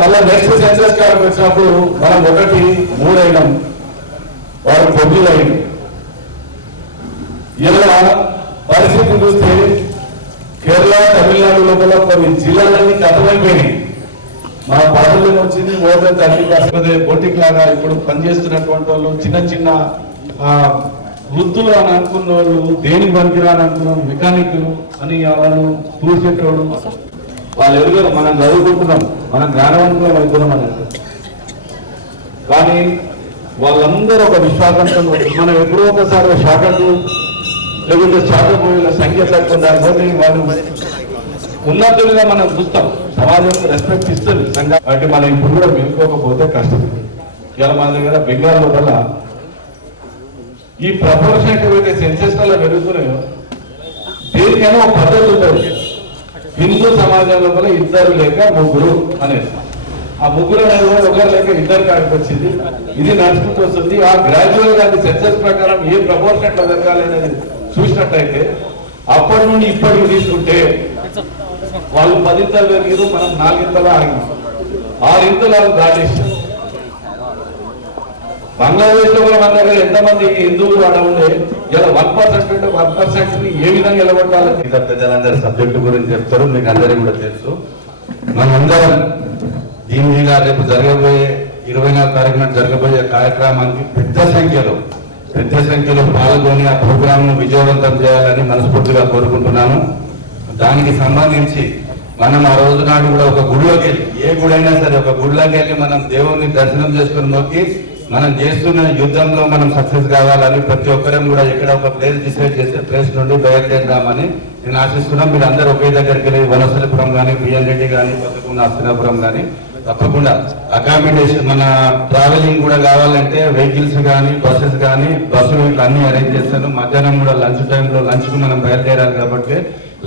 మళ్ళీ next census card వచ్చినప్పుడు మనం 1, 3 అయినాం, వారు 9 అయింది. ఇలా పరిస్థితి చూస్తే కేరళ, తమిళనాడు లోపల కొన్ని జిల్లాలన్నీ కథమైపోయినాయి. మా పాటలు వచ్చింది మోదీ 30% బోటిక్ లాగా ఇప్పుడు పనిచేస్తున్నటువంటి వాళ్ళు చిన్న చిన్న వృత్తులు అని అనుకున్న వాళ్ళు, దేనికి పనికిరాని అనుకున్నాం, మెకానిక్లు అని వాళ్ళను చూసేటోడు వాళ్ళు ఎదుగురు. మనం చదువుకుంటున్నాం, మనం జ్ఞానవంతులం అవుతున్నాం అని. కానీ వాళ్ళందరూ ఒక విశ్వాసంతో మనం ఎప్పుడో ఒకసారి శాఖకు లేకుంటే శాఖపోయిన సంఖ్య తక్కువ దానిపోతే వాళ్ళు ఉన్నతులుగా మనం చూస్తాం. సమాజం రెస్పెక్ట్ ఇస్తుంది సంఘం. అంటే మనం ఇప్పుడు కూడా మెలుకోకపోతే కష్టం. ఇలా మన దగ్గర బెంగాల్ లోపల ఈ ప్రపోర్షనట్ ఏవైతే సెన్సెస్ వల్ల పెరుగుతున్నాయో దేనికైనా ఒక పద్ధతి ఉంటుంది. హిందూ సమాజం లోపల 2 లేక 3 అనేది, ఆ 3 అనేది కూడా 1 లేక 2 కాడికి వచ్చింది. ఇది నడుచుకుంటూ వస్తుంది. ఆ గ్రాడ్యువల్ గా సెన్సెస్ ప్రకారం ఏ ప్రపోర్షనట్ లో జరగాలి అనేది చూసినట్టయితే అప్పటి నుండి ఇప్పటికి తీసుకుంటే వాళ్ళు 10 ఇంతలు పెరిగారు, మనం 4 ఇంతలు ఆగినాం, 6 ఇంతలు దాటేసాం. బంగ్లాదేశ్ లో కూడా మన దగ్గర ఎంతమంది హిందువులు అక్కడ ఉండే, ఇలా 1% అంటే 1% ఏ విధంగా నిలబెట్టాలి. పెద్దలందరూ సబ్జెక్టు గురించి చెప్తారు, మీకు అందరికీ కూడా తెలుసు. మనందరం దీని మీద రేపు జరగబోయే 24 తారీఖున జరగబోయే కార్యక్రమానికి పెద్ద సంఖ్యలో పాల్గొని ఆ ప్రోగ్రామ్ ను విజయవంతం చేయాలని మనస్ఫూర్తిగా కోరుకుంటున్నాను. దానికి సంబంధించి మనం ఆ రోజు నాడు కూడా ఒక గుడిలోకి వెళ్ళి, ఏ గుడి అయినా సరే ఒక గుడిలోకి వెళ్ళి మనం దేవుణ్ణి దర్శనం చేసుకుని మొక్కి మనం చేస్తున్న యుద్ధంలో మనం సక్సెస్ కావాలని ప్రతి ఒక్కరం కూడా ఎక్కడ ఒక ప్లేస్ డిసైడ్ చేస్తే ప్లేస్ నుండి బయలుదేరదామని నేను ఆశిస్తున్నాం. మీరు అందరూ ఒకే దగ్గరికి వెళ్ళి వనస్థలిపురం కానీ, బిఎన్ రెడ్డి కానీ, పక్కకున్న హస్తినాపురం కానీ తప్పకుండా అకామిడేషన్ మన ట్రావెలింగ్ కూడా కావాలంటే వెహికల్స్ కానీ, బస్సెస్ కానీ, బస్సులు ఇట్లా అన్ని అరేంజ్ చేస్తాను. మధ్యాహ్నం కూడా లంచ్ టైంలో లంచ్కు మనం బయలుదేరాలి కాబట్టి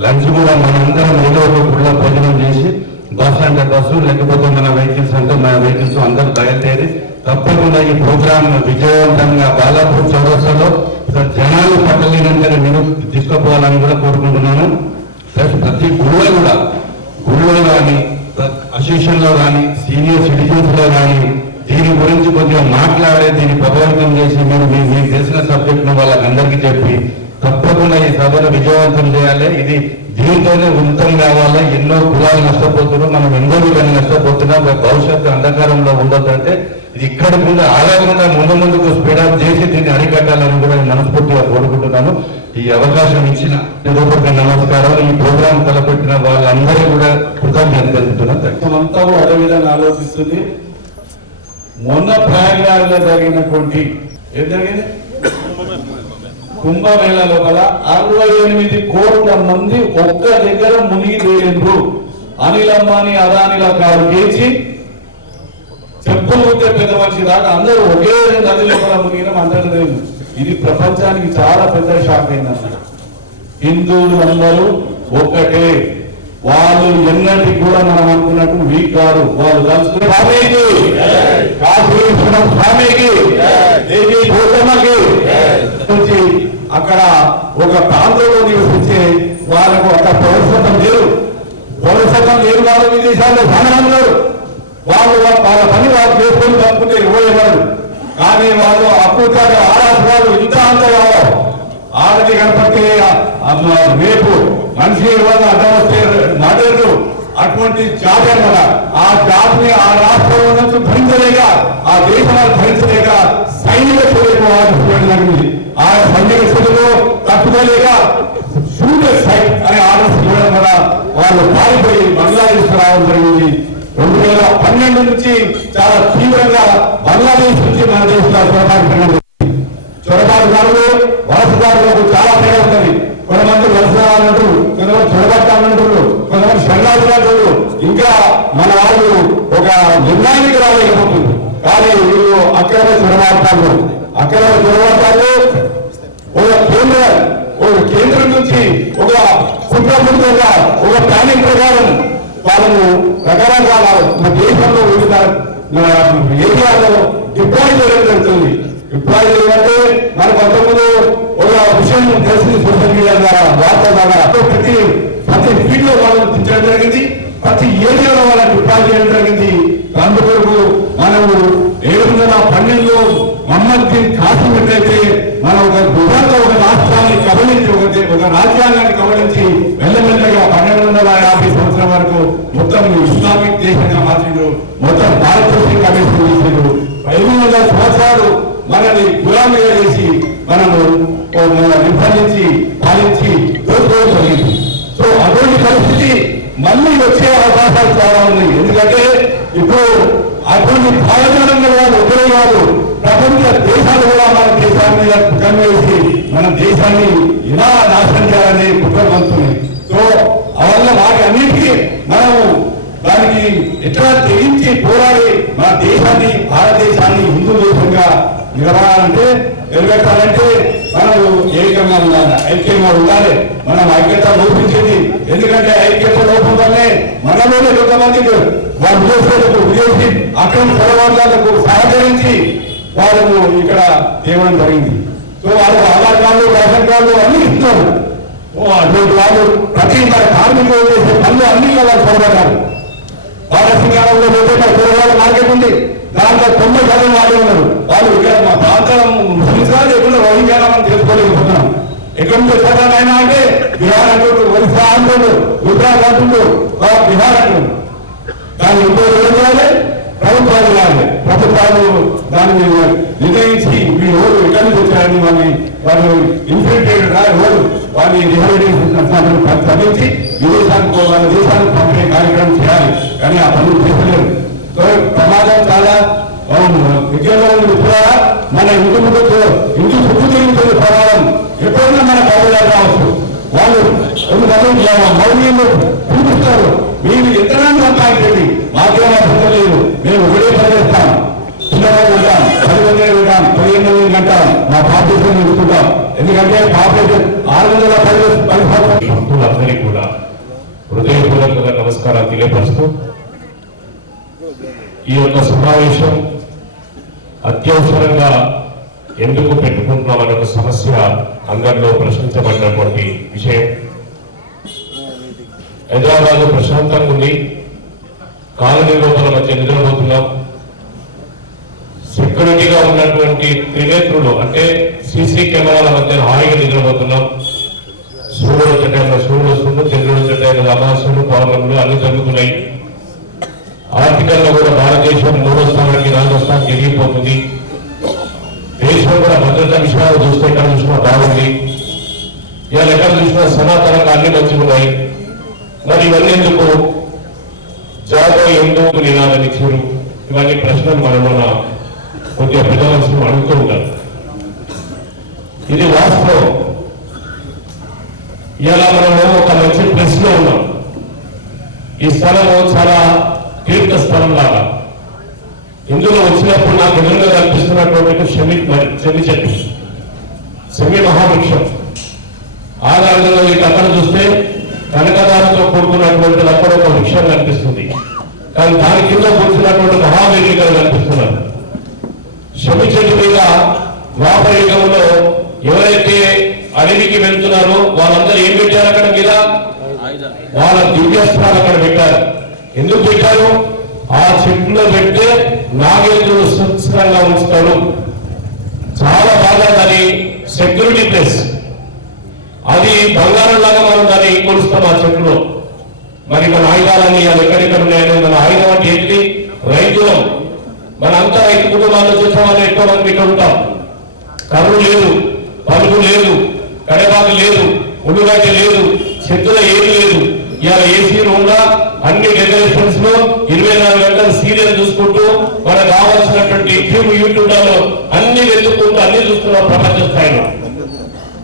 లంచ్ కూడా మనందరం ఏదో ఒక గుళ్ళ భోజనం చేసి బస్సు అంటే బస్సు, లేకపోతే మన వెహికల్స్ అంటే మన వెహికల్స్ అందరూ బయలుదేరి తప్పకుండా ఈ ప్రోగ్రామ్ విజయవంతంగా బాలాపూర్ చౌరస్తాలో జనాలు పట్టలేనంటే నేను తీసుకుపోవాలని కూడా కోరుకుంటున్నాను. ప్లస్ ప్రతి గుళ్ళో కానీ, అసోసియేషన్ లో కానీ, సీనియర్ సిటిజన్స్ లో కానీ దీని గురించి కొద్దిగా మాట్లాడే, దీన్ని ప్రభావితం చేసి మీరు మీకు తెలిసిన సబ్జెక్ట్ ను వాళ్ళకందరికీ చెప్పి తప్పకుండా ఈ సభను విజయవంతం చేయాలి. ఇది దీంతోనే ఉన్నతం కావాలా. ఎన్నో కులాలు నష్టపోతున్నారు, మనం ఎన్నో విధంగా నష్టపోతున్నాం. భవిష్యత్తు అంధకారంలో ఉండొద్దంటే ఇది ఇక్కడ ముందు ఆగకుండా ముందుకు స్పీడప్ చేసి దీన్ని అరికట్టాలని కూడా నేను మనస్ఫూర్తిగా కోరుకుంటున్నాను. ఈ అవకాశం ఇచ్చిన హృదయపూర్వక నమస్కారాలు. ఈ ప్రోగ్రాం తలపెట్టిన వాళ్ళందరూ కూడా కృతజ్ఞతలు తెలుపుతున్నాను. అంతా అదే విధంగా ఆలోచిస్తుంది. మొన్న ప్రయాగరాజ్లో జరిగినటువంటి ఏం జరిగింది, కుంభమేళ లోపల 68 కోట్ల మంది ఒక్క దగ్గర మునిగి తేలిండ్రు. అనిల్ అంబానీ, అదానిల కారు గేచి చెప్పులు ఉంటే పెద్ద మనిషి దాకా అందరూ ఒకే నది లోపల మునిగిన అందరూ. ఇది ప్రపంచానికి చాలా పెద్ద షాక్ అయిందన్నమాట. హిందువులు అందరూ ఒక్కటే, వాళ్ళు ఎన్నటికి కూడా మనం అనుకున్నట్టు వీక్ కాదు. వాళ్ళు కలుసుకునే స్వామికి, కాశీశ్వరం స్వామికి, దేవి గౌతమకి నుంచి అక్కడ ఒక ప్రాంతంలో నివసించే వాళ్ళకు ఒక పౌరసత్వం లేదు. వాళ్ళ విదేశాల్లో ధనవంతులు వాళ్ళు వాళ్ళ పని వాళ్ళు చేసుకొని తప్పుకుంటే ఇవ్వలేవారు. కానీ వాళ్ళు అప్పుతారు ఆరాధనలు ఇంత అంత ఆడది కనపడితే రేపు మనిషి అడ్డం వస్తే నడరు. అటువంటి జాతి అనమాట. ఆ జాతిని ఆ రాష్ట్రంలో నుంచి భరించలేక, ఆ దేశాలు భరించలేక సైనిక చర్యకు జరిగింది. ఆ సైనిక చర్యలు తట్టుకోలేక సూర్య సైట్ అనే ఆర్డర్స్ ఇవ్వడం వల్ల వాళ్ళు పారిపోయి బంగ్లాదేశ్ రావడం జరిగింది. 2012 నుంచి చాలా తీవ్రంగా బంగ్లాదేశ్ నుంచి మన దేశంలో చొరబాటుదారులు, వలసదారులకు చాలా తేడా ఉంటుంది. కొంతమంది వలసదారులు, కొంతమంది చొరబాటుదారులు, కొంతమంది శరణార్థులు. ఇంకా మన వాళ్ళు ఒక నిర్ణయానికి రాలేకపోతుంది. కానీ వీళ్ళు అక్రమ చొరబాటుదారులు ఒక కేంద్రం నుంచి ఒక కుట్రపూరితంగా ఒక ప్లానింగ్ ప్రకారం వాళ్ళను రకరకాల దేశంలో వివిధ ఏరియాలో డిప్లాయ్ చేయడం జరుగుతుంది. డిప్లాయ్ చేయాలంటే మనకు అంతకుముందు ఒక విషయం తెలిసింది సోషల్ మీడియా ద్వారా, వార్త ద్వారా. ప్రతి ఫీల్డ్ లో వాళ్ళని తెచ్చడం జరిగింది, ప్రతి ఏరియాలో వాళ్ళని డిప్లాయ్ చేయడం జరిగింది. మమ్మల్ని కాసినట్లయితే మనం ఒక గుజరాత్ ఒక రాష్ట్రాన్ని కబలించి ఒక రాజ్యాంగాన్ని కబలించి మెల్లమెల్లగా 1250 సంవత్సరం వరకు మొత్తం ఇస్లామిక్ దేశంగా మార్చిండు, మొత్తం భారతదేశం కమిషన్ చేసిండు. 500 సంవత్సరాలు మనని గులామీగా చేసి మనము నిర్బంధించి పాలించి జరిగింది. సో అటువంటి పరిస్థితి మళ్ళీ వచ్చే అవకాశాలు చాలా ఉన్నాయి. ఎందుకంటే ఇప్పుడు అటువంటి భారతదేశం వాళ్ళు ఒకరే కాదు, ప్రపంచ దేశాలు కూడా మన దేశాన్ని కన్వేసి మన దేశాన్ని ఇలా నాశనం చేయాలని కుట్ర పంచుతున్నాయి. సో అవల్ల వాటి అన్నిటికీ మనము దానికి ఎట్లా తెగించి పోరాడి మన దేశాన్ని భారతదేశాన్ని హిందూ దేశంగా నిలబడాలంటే నిలబెట్టాలంటే మనం ఏకంగా ఉండాలి, ఐక్యంగా ఉండాలి. మనం ఐక్యత లోపించింది. ఎందుకంటే ఐక్యత లోపం వల్లే మనలోనే కొంతమంది విదేశీ అక్రమ చొరబాట్లకు సహకరించి వాళ్ళకు ఇక్కడ తేవడం జరిగింది. సో వాళ్ళు ఆధార్ కార్డు రేషన్ కార్డు అన్ని ఇస్తున్నారు. అటువంటి వాళ్ళు ప్రతి కార్మికులు చేసే పనులు అన్ని వాళ్ళు చొరబడ్డారు. పారసింగారంలో పోతే మా కూరగాయల మార్కెట్ ఉంది, దాంట్లో 90% వాళ్ళు ఉన్నారు. వాళ్ళు ఇక్కడ మా ప్రాంతం ముస్లింస్ ఎక్కడ రోహింగ్యాలని తెలుసుకోలేకపోతున్నాం. ఎక్కడి నుంచి వచ్చారైనా అంటే బీహార్ అంటుండు, ఒరిస్సా అంటుండు, గుజరాత్ అంటుండు, బీహార్ అంటుండు. దాన్ని ఇంకో చేయాలి, ప్రభుత్వాలు కావాలి. ప్రభుత్వాలు దాన్ని నిర్ణయించి మీ ఓడు ఎక్కడి నుంచి వచ్చారని వాళ్ళు ఇన్ఫిల్ట్రేటెడ్ ఓడు వాళ్ళని రిహాబిలిటేషన్ తగ్గించి విదేశానికి వాళ్ళ దేశానికి పంపే కార్యక్రమం చేయాలి. కానీ ఆ పనులు చేసలేరు. ప్రమాదం చాలా విద్యలో మన ఇంటి చుట్టూ తిరుగుతుంది ప్రమాదం. ఎప్పుడైనా మన పౌరులు కావచ్చు. వాళ్ళు మౌనీయులు చూపిస్తారు, మీరు ఎంతగానో సంపాదించండి, మాకేమో అర్థం లేదు, మేము ఒకటే పని చేస్తాం, పిల్లలు ఉంటాం, 10 మంది ఉంటాం, 15 మంది కంటాం, మా పాపులేషన్ నిలుపుకుంటాం. ఎందుకంటే పాపులేషన్ 610 భక్తులందరికీ కూడా హృదయపూర్వక నమస్కారాలు తెలియపరుస్తూ ఈ యొక్క సమావేశం అత్యవసరంగా ఎందుకు పెట్టుకుంటున్నామనే ఒక సమస్య అందరిలో ప్రశ్నించబడినటువంటి విషయం. హైదరాబాద్ ప్రశాంతంగా ఉంది, కాలనీ లోపల మధ్య నిద్రపోతున్నాం. సెక్యూరిటీగా ఉన్నటువంటి త్రినేత్రులు అంటే సీసీ కెమెరాల మధ్య హాయిగా నిద్రపోతున్నాం. సూర్యుడు వచ్చే టైంలో సూర్యుడు వస్తుంది, చంద్రుడు వచ్చే టైంలో అమావాస్యలు పౌర్ణములు అన్ని జరుగుతున్నాయి. ఆర్థికంగా కూడా భారతదేశం 3వ స్థానానికి 4వ స్థానానికి ఎదిగిపోతుంది. దేశం కూడా భద్రతా విషయాలు చూస్తే ఎక్కడ చూసినా బాగుంది. ఇవాళ ఎక్కడ చూసినా సనాతనంగా అన్ని మంచిగా ఉన్నాయి. మరి ఇవన్నీ ఎందుకు జాబో ఎందుకు నినాదని చూరు ఇవన్నీ ప్రశ్నలు మనలో కొద్దిగా పెద్దవలసిన అడుగుతూ ఉంటారు. ఇది వాస్తవం. ఇలా మనము ఒక మంచి ప్రెస్ లో ఉన్నాం. ఈ స్థలము చాలా తీర్థ స్థలం లాగా. ఇందులో వచ్చినప్పుడు నాకు ఎదురుగా కనిపిస్తున్నటువంటి శమి చెట్టు, శమి మహావృక్షం. ఆధారంలో ఇటు అక్కడ చూస్తే కనకదారుతో కూడుకున్నటువంటి అక్కడ ఒక వృక్షం కనిపిస్తుంది. కానీ దాని కింద కూర్చున్నటువంటి మహావేదికలు కనిపిస్తున్నారు. శమి చెట్టు మీద ద్వాపర యుగంలో ఎవరైతే అడవికి వెళ్తున్నారో వాళ్ళందరూ ఏం పెట్టారు అక్కడ మీద? వాళ్ళ దివ్యాస్త్రాలు అక్కడ పెట్టారు. ఎందుకు పెట్టారు? ఆ చెట్టులో పెడితే నాగేంద్రుడు సురక్షితంగా ఉంచుతాడు. చాలా బాగా దాని సెక్యూరిటీ ప్లేస్. అది బంగారం లాగా మనం దాన్ని కొలుస్తాం ఆ చెట్టులో. మరి మన ఆయుధాలన్నీ అది ఎక్కడెక్కడ ఉన్నాయని, మన ఆయుధం అంటే ఏంటి? రైతులం. మనంతా రైతు కుటుంబాల్లో చూసామని ఎక్కువ మంది ఇక్కడ ఉంటాం. కరువు లేదు, పలుగు లేదు, కడబాగు లేదు, ఉల్లుగడ్డ లేదు, చెట్టులో ఏది లేదు. ఇవాళ ఏసీ రూమ్ లో అన్ని డెకరేషన్స్ లో 24 గంటలు సీరియల్ చూసుకుంటూ మనకు కావాల్సినటువంటి ఫిల్మ్ యూట్యూబ్లలో అన్ని వెతుక్కుంటూ అన్ని చూస్తున్నాం. ప్రపంచ స్థాయిలో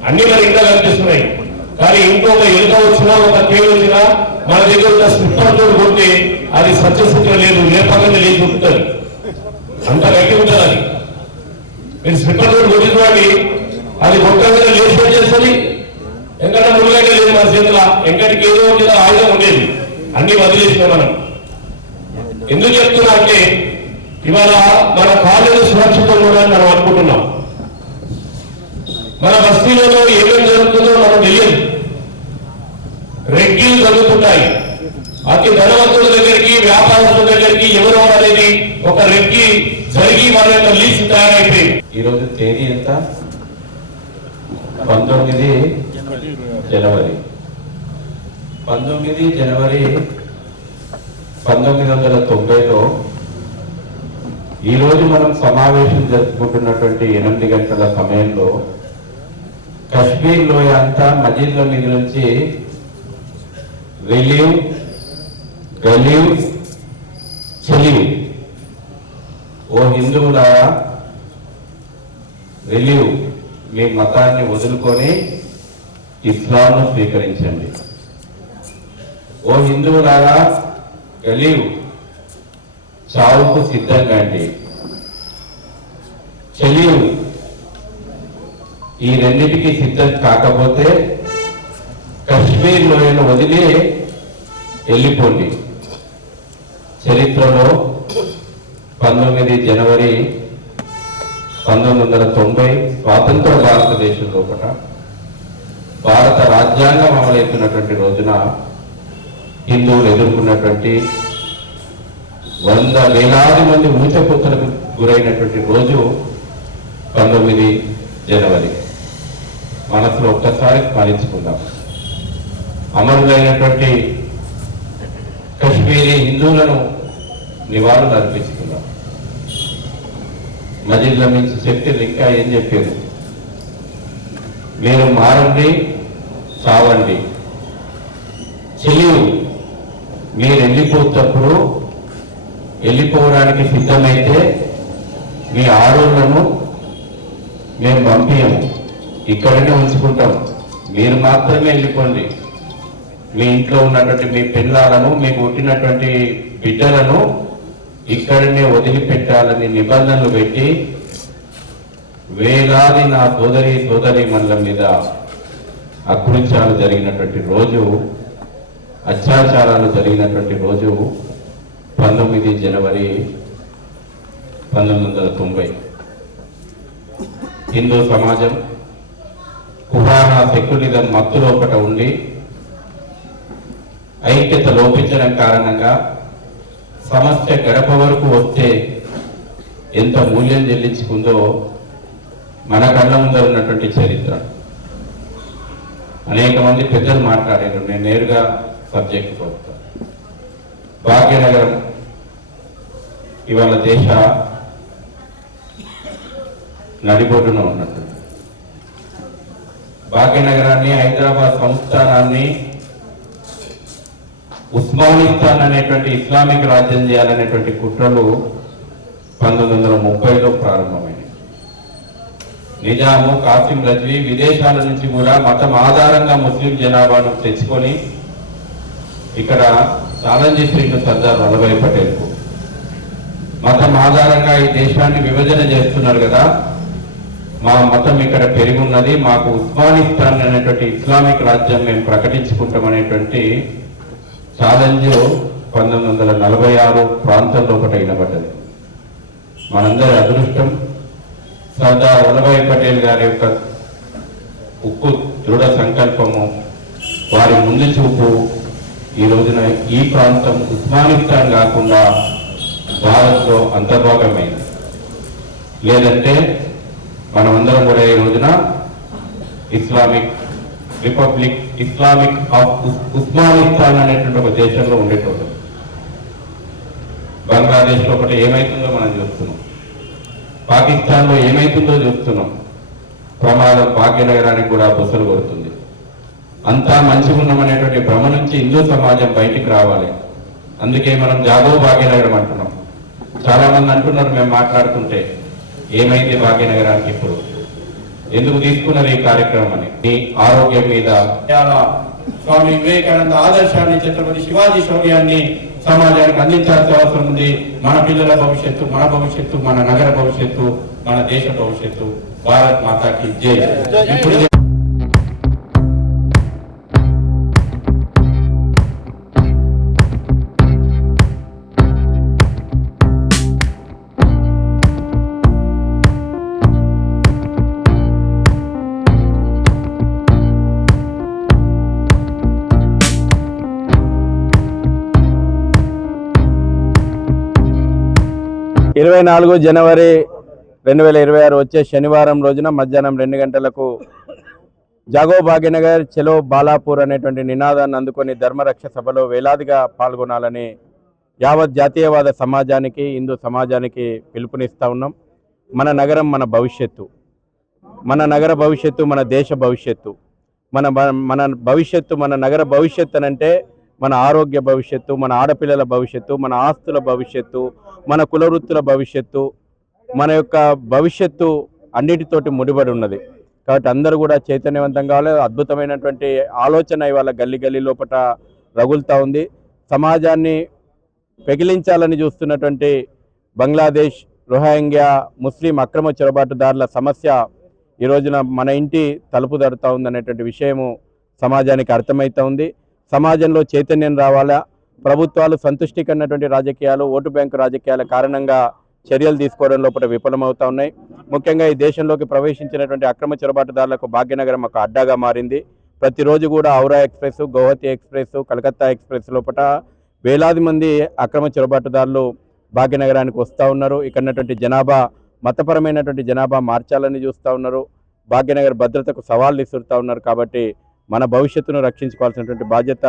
అన్ని మన ఇంకా కనిపిస్తున్నాయి. కానీ ఇంకొక ఎలుక వచ్చినా ఒక పేరు వచ్చినా మన దగ్గర ఉన్న స్లిప్పర్ తోడు కొట్టి అది సత్యస్థితిలో లేదు, లేపకంగా లేచి ఉంటుంది. అంత గట్టి ఉంటుంది అది. మీరు స్లిప్పర్ తోడు కొట్టినవాడి అది ఒక్కగా లేచి చేస్తుంది. ఎంకట ముళ్ళగా లేదు మన చేతిలో, ఎంకటికి ఏదో ఉండేది ఆయుధం ఉండేది. అన్ని వదిలేసినాం మనం. ఎందుకు చెప్తున్నా అంటే ఇవాళ మన కాలేజీ సురక్షితంగా ఉండాలని మనం అనుకుంటున్నాం. మన బస్తీలలో ఏమేమి జరుగుతుందో మనకు తెలియదు. రెక్కీలు జరుగుతుంటాయి. అతి ధనవంతుల దగ్గరికి, వ్యాపారస్తుల దగ్గరికి ఎవరు అనేది ఒక రెడ్డి జరిగి వాళ్ళ యొక్క లీస్ట్ తయారైపోయింది. ఈరోజు తేదీ ఎంత? 19 జనవరి. 19 జనవరి 1990లో ఈరోజు మనం సమావేశం జరుపుకుంటున్నటువంటి 8 గంటల సమయంలో కశ్మీర్ లోయ అంతా మజీద్ల మీద నుంచి రిలీవ్, గలీవ్, చెలీవ్, ఓ హిందువులారా రిలీవ్, మీ మతాన్ని వదులుకొని ఇస్లాంను స్వీకరించండి. ఓ హిందువులారా గలీవ్, చావుకు సిద్ధంగా అండి. చెలీవ్, ఈ రెండింటికి సిద్ధం కాకపోతే కశ్మీర్ లోయను వదిలి వెళ్ళిపోండి. చరిత్రలో 19 జనవరి 1990 స్వాతంత్ర భారతదేశం లోపల భారత రాజ్యాంగం అమలవుతున్నటువంటి రోజున హిందువులు ఎదుర్కొన్నటువంటి 100 వేలాది మంది ఊచకోతలకు గురైనటువంటి రోజు 19 జనవరి. మనసులో ఒక్కసారి స్మరించుకుందాం. అమరులైనటువంటి కశ్మీరీ హిందువులను నివాళులు అర్పించుకుందాం. మజీద్ల నుంచి శక్తులు ఇంకా ఏం చెప్పారు? మీరు మారండి, చావండి. చెలియు, మీరు వెళ్ళిపోతప్పుడు వెళ్ళిపోవడానికి సిద్ధమైతే మీ ఆడోళ్లను మేము పంపించము, ఇక్కడనే ఉంచుకుంటాం. మీరు మాత్రమే వెళ్ళిపోండి. మీ ఇంట్లో ఉన్నటువంటి మీ పిల్లలను, మీకు పుట్టినటువంటి బిడ్డలను ఇక్కడనే వదిలిపెట్టాలని నిబంధనలు పెట్టి వేలాది నా సోదరి మనుల మీద అకృత్యాలు జరిగినటువంటి రోజు, అత్యాచారాలు జరిగినటువంటి రోజు 19 జనవరి 1990. హిందూ సమాజం కుహానా సెక్యులరిజం మత్తులో ఒకట ఉండి ఐక్యత లోపించడం కారణంగా సమస్య గడప వరకు వస్తే ఎంత మూల్యం చెల్లించుకుందో మన కళ్ళ ముందర ఉన్నటువంటి చరిత్ర. అనేక మంది పెద్దలు మాట్లాడారు, నేను నేరుగా సబ్జెక్ట్ పోతాను. భాగ్యనగరం ఇవాళ దేశ నడిబొడ్డున ఉన్నట్టు. భాగ్యనగరాన్ని, హైదరాబాద్ సంస్థానాన్ని ఉస్మానిస్తాన్ అనేటువంటి ఇస్లామిక్ రాజ్యం చేయాలనేటువంటి కుట్రలు 1930లో ప్రారంభమైనవి. నిజాము, కాసిం రజ్వీ విదేశాల నుంచి కూడా మతం ఆధారంగా ముస్లిం జనాభాను తెచ్చుకొని ఇక్కడ ఛాలెంజ్ చేసిన సర్దార్ వల్లభాయ్ పటేల్కు మతం ఆధారంగా ఈ దేశాన్ని విభజన చేస్తున్నారు కదా, మా మతం ఇక్కడ పెరిగి ఉన్నది, మాకు ఉస్మానిస్తాన్ అనేటువంటి ఇస్లామిక్ రాజ్యం మేము ప్రకటించుకుంటామనేటువంటి ఛాలెంజ్ 1946 ప్రాంతంలో ఒకటి అయినబడ్డది. మనందరి అదృష్టం సర్దార్ వల్లభాయ్ పటేల్ గారి యొక్క ఉక్కు దృఢ సంకల్పము, వారి ముందు చూపు ఈ రోజున ఈ ప్రాంతం ఉస్మానిస్తాన్ కాకుండా భారత్లో అంతర్భాగమైంది. లేదంటే మనమందరం కూడా ఈ రోజున Islamic republic Islamic of Usmanistan అనేటువంటి ఒక దేశంలో ఉండేటోళ్ళం. బంగ్లాదేశ్లో ఒకటి ఏమైతుందో మనం చూస్తున్నాం, పాకిస్తాన్లో ఏమైతుందో చూస్తున్నాం. ప్రమాదం భాగ్యనగరానికి కూడా బుసలు కొడుతుంది. అంతా మంచిగా ఉన్నామనేటువంటి భ్రమ నుంచి హిందూ సమాజం బయటికి రావాలి. అందుకే మనం జాగో భాగ్యనగరం అంటున్నాం. చాలా మంది అంటున్నారు మేము మాట్లాడుతుంటే, ఏమైంది భాగ్యనగరానికి ఇప్పుడు, ఎందుకు తీసుకున్నారు ఈ కార్యక్రమం అని. మీ ఆరోగ్యం మీద స్వామి వివేకానంద ఆదర్శాన్ని, ఛత్రపతి శివాజీ శౌర్యాన్ని సమాజానికి అందించాల్సిన అవసరం ఉంది. మన పిల్లల భవిష్యత్తు, మన భవిష్యత్తు, మన నగర భవిష్యత్తు, మన దేశ భవిష్యత్తు. భారత్ మాతాకి జై. ఇప్పుడు 24 జనవరి 2026 వచ్చే శనివారం రోజున మధ్యాహ్నం 2 గంటలకు జాగో భాగ్యనగర్ చలో బాలాపూర్ అనేటువంటి నినాదాన్ని అందుకొని ధర్మరక్ష సభలో వేలాదిగా పాల్గొనాలని యావత్ జాతీయవాద సమాజానికి హిందూ సమాజానికి పిలుపునిస్తూ ఉన్నాం. మన నగరం మన భవిష్యత్తు, మన నగర భవిష్యత్తు మన దేశ భవిష్యత్తు, మన భవిష్యత్తు మన నగర భవిష్యత్తు అనంటే మన ఆరోగ్య భవిష్యత్తు, మన ఆడపిల్లల భవిష్యత్తు, మన ఆస్తుల భవిష్యత్తు, మన కులవృత్తుల భవిష్యత్తు, మన యొక్క భవిష్యత్తు అన్నిటితోటి ముడిపడి ఉన్నది. కాబట్టి అందరూ కూడా చైతన్యవంతం కావాలి. అద్భుతమైనటువంటి ఆలోచన ఇవాళ గల్లీ గల్లీ లోపల రగులుతూ ఉంది. సమాజాన్ని పెగిలించాలని చూస్తున్నటువంటి బంగ్లాదేశ్, రోహింగ్యా, ముస్లిం అక్రమ చొరబాటుదారుల సమస్య ఈ రోజున మన ఇంటి తలుపు తడుతూ ఉందనేటువంటి విషయము సమాజానికి అర్థమవుతూ ఉంది. సమాజంలో చైతన్యం రావాలా. ప్రభుత్వాలు సంతుష్టికరమైనటువంటి రాజకీయాలు, ఓటు బ్యాంకు రాజకీయాల కారణంగా చర్యలు తీసుకోవడం లోపల విఫలమవుతూ ఉన్నాయి. ముఖ్యంగా ఈ దేశంలోకి ప్రవేశించినటువంటి అక్రమ చొరబాటుదారులకు భాగ్యనగరం ఒక అడ్డాగా మారింది. ప్రతిరోజు కూడా Howrah express, Guwahati express, Calcutta express లోపల వేలాది మంది అక్రమ చొరబాటుదారులు భాగ్యనగరానికి వస్తూ ఉన్నారు. ఇక్కడ ఉన్నటువంటి జనాభా, మతపరమైనటువంటి జనాభా మార్చాలని చూస్తూ ఉన్నారు. భాగ్యనగర్ భద్రతకు సవాళ్ళు ఇస్తుతూ ఉన్నారు. కాబట్టి మన భవిష్యత్తును రక్షించుకోవాల్సినటువంటి బాధ్యత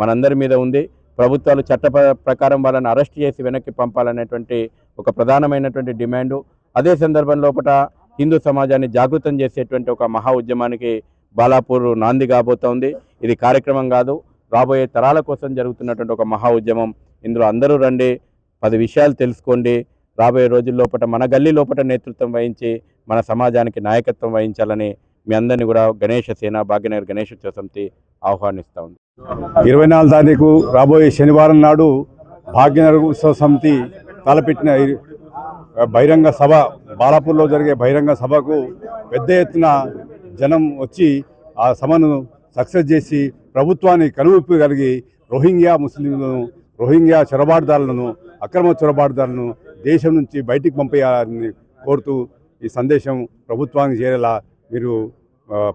మనందరి మీద ఉంది. ప్రభుత్వాలు చట్ట ప్రకారం వాళ్ళని అరెస్ట్ చేసి వెనక్కి పంపాలనేటువంటి ఒక ప్రధానమైనటువంటి డిమాండు. అదే సందర్భం లోపల హిందూ సమాజాన్ని జాగృతం చేసేటువంటి ఒక మహా ఉద్యమానికి బాలాపూర్ నాంది కాబోతోంది. ఇది కార్యక్రమం కాదు, రాబోయే తరాల కోసం జరుగుతున్నటువంటి ఒక మహా ఉద్యమం. ఇందులో అందరూ రండి, 10 విషయాలు తెలుసుకోండి. రాబోయే రోజుల్లోపట మన గల్లీ లోపల నేతృత్వం వహించి మన సమాజానికి నాయకత్వం వహించాలని మీ అందరినీ కూడా గణేష సేన, భాగ్యనగర్ గణేశోత్సవ సమితి ఆహ్వానిస్తూ ఉంది. 24 తారీఖు రాబోయే శనివారం నాడు భాగ్యనగర్ ఉత్సవ సమితి తలపెట్టిన బహిరంగ సభ, బాలాపూర్లో జరిగే బహిరంగ సభకు పెద్ద ఎత్తున జనం వచ్చి ఆ సభను సక్సెస్ చేసి ప్రభుత్వాన్ని కనువిప్పగలిగి రోహింగ్యా ముస్లింలను, రోహింగ్యా చొరబాటుదారులను, అక్రమ చొరబాటుదారులను దేశం నుంచి బయటికి పంపేయాలని కోరుతూ ఈ సందేశం ప్రభుత్వానికి చేరేలా మీరు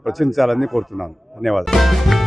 ప్రచురించాలని కోరుతున్నాను. ధన్యవాదాలు.